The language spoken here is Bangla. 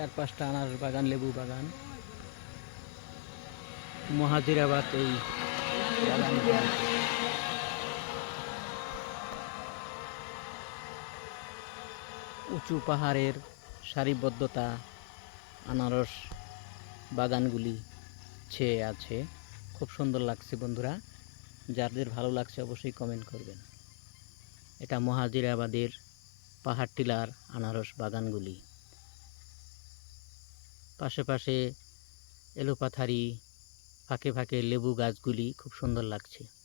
চারপাশটা আনারস বাগান, লেবু বাগান। মহাজিরাবাদ এই বাগান। উঁচু পাহাড়ের সারিবদ্ধতা আনারস বাগানগুলি ছেয়ে আছে। খুব সুন্দর লাগছে বন্ধুরা। যাদের ভালো লাগছে অবশ্যই কমেন্ট করবেন। এটা মহাজিরাবাদের পাহাড় টিলার আনারস বাগানগুলি। পাশে পাশে এলোপাথারি ফাঁকে ফাঁকে লেবু গাছগুলি খুব সুন্দর লাগছে।